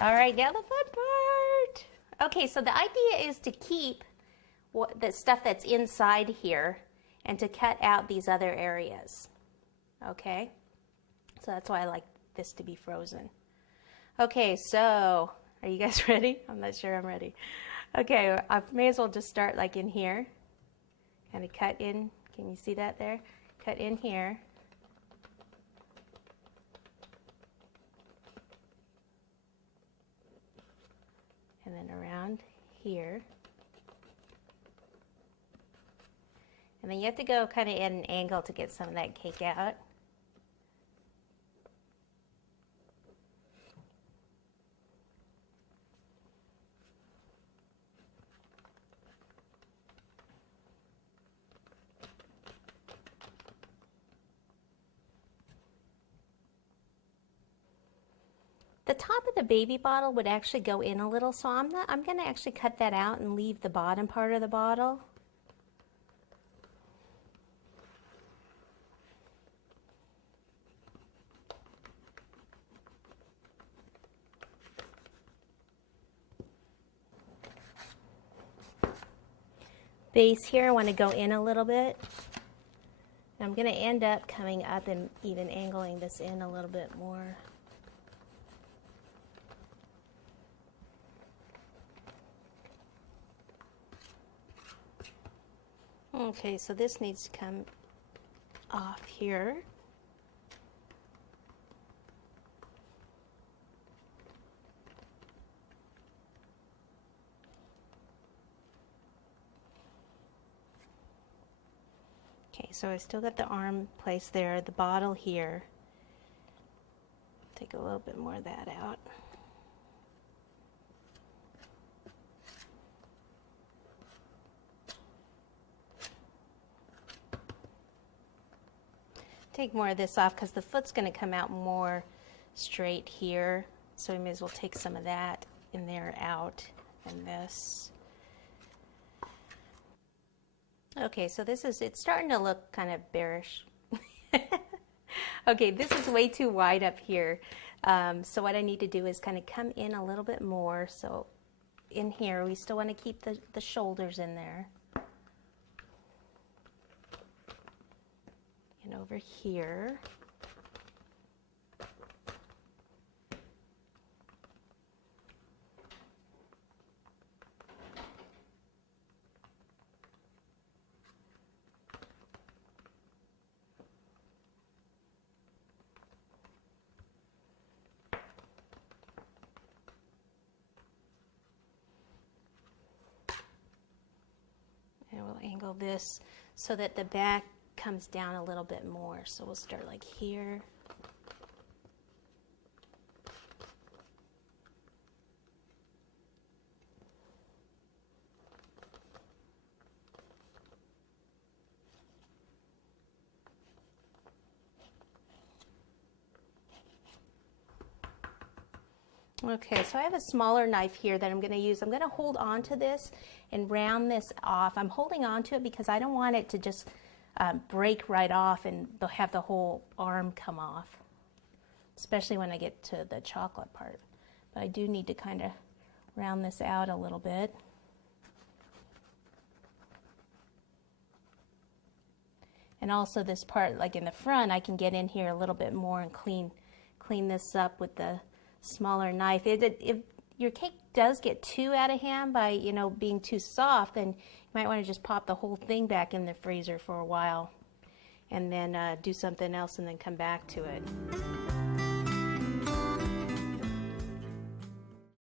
All right, now the fun part. Okay, so the idea is to keep the stuff that's inside here and to cut out these other areas. Okay, so that's why I like this to be frozen. Okay, so are you guys ready? I'm not sure I'm ready. Okay, I may as well just start like in here. Kind of cut in. Can you see that there? Cut in here. And then around here. And then you have to go kind of at an angle to get some of that cake out. The top of the baby bottle would actually go in a little, so I'm going to actually cut that out and leave the bottom part of the bottle. Base here, I want to go in a little bit. I'm going to end up coming up and even angling this in a little bit more. Okay, so this needs to come off here. Okay, so I still got the arm placed there, the bottle here. Take a little bit more of that out. Take more of this off because the foot's going to come out more straight here, so we may as well take some of that in there out and this. Okay, so it's starting to look kind of bearish. Okay, this is way too wide up here, so what I need to do is kind of come in a little bit more. So in here we still want to keep the shoulders in there. And over here. And we'll angle this so that the back comes down a little bit more. So we'll start like here. Okay, so I have a smaller knife here that I'm going to use. I'm going to hold on to this and round this off. I'm holding on to it because I don't want it to just break right off and have the whole arm come off, especially when I get to the chocolate part. But I do need to kind of round this out a little bit. And also this part, like in the front, I can get in here a little bit more and clean this up with the smaller knife. If your cake does get too out of hand by, you know, being too soft, then you might want to just pop the whole thing back in the freezer for a while and then do something else and then come back to it.